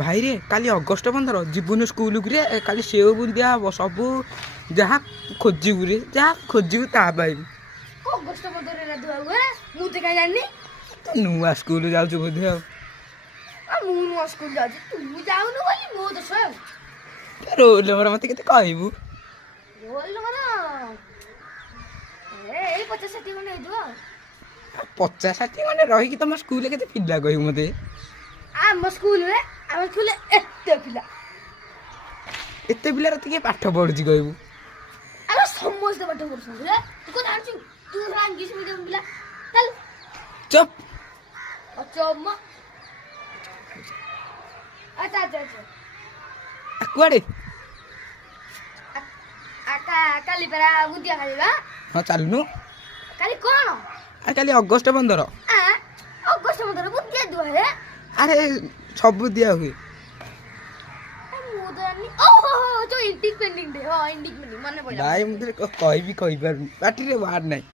ଭାଇରେ କାଲି ଅଗଷ୍ଟ 15 ଯିବୁନି ସ୍କୁଲକୁ ରେ କାଲି ସେଓ ବୁଲି ଦିଆ ହବ ସବୁ ଯାହା ଖୋଜିବୁ ରେ ଯାହା ଖୋଜିବୁ ତାହା ପାଇବୁ। ଅଗଷ୍ଟ 15 ରେ ଧୁଆ ହୁଏ ମୁଁ ତ କାଇଁ ଜାଣିନି। ତୁ ନୂଆ ସ୍କୁଲ ଯାଉଛୁ ବୋଧେ ଆଉ। ମୁଁ ନୂଆ ସ୍କୁଲ ଯାଉଛି ତୁ ଯାଉନୁ ବୋଲି ମୋ ଦୋଷ ଆଉ। ରୋଲ ନମ୍ବର ମତେ କେତେ କହିବୁ? ରୋଲ ନମ୍ବର ଏଇ 50-60 ଖଣ୍ଡେ ହେଇଥିବ ଆଉ। 50-60 ଖଣ୍ଡେ ରହିକି ତମ ସ୍କୁଲରେ କେତେ ପିଲା କହିବୁ ମତେ? ଆମ ସ୍କୁଲରେ ଏତେ ପିଲା। ଏତେ ପିଲାର ଟିକେ ପାଠ ପଢୁଛି କହିବୁ? ଆମେ ସମସ୍ତେ ପାଠ ପଢୁଛନ୍ତି ରେ ତୁ କଣ ଜାଣିଛୁ ତୁ ଇଂଲିଶ ମିଡିୟମ ପିଲା ଚାଲ ଚୁପ୍। ଅଚମ ଆଚ୍ଛା କୁଆଡେ? କାଲି ପରା ବୁଦ୍ଧିଆ ଖାଇବା। ହଁ ଚାଲୁନୁ। କାଲି କଣ? କାଲି ଅଗଷ୍ଟ 15। ଅଗଷ୍ଟ 15 ବୁଦ୍ଧିଆ ଦୁଆ ହେ। ଆରେ ସବୁ ଦିଆ ହୁଏ। ମୁଁ ତ ଜାଣିନି। ଓହୋ ଯୋ ଇଣ୍ଡିପେଣ୍ଡେଣ୍ଟ ଡେ। ହଁ ଇଣ୍ଡିପେଣ୍ଡେଣ୍ଟ ମନେ ପଇଲା। ଭାଇ ମୁଁ କହିବି କହିପାରୁନି ପାଟିରେ ୱାର୍ଡ ନାହିଁ।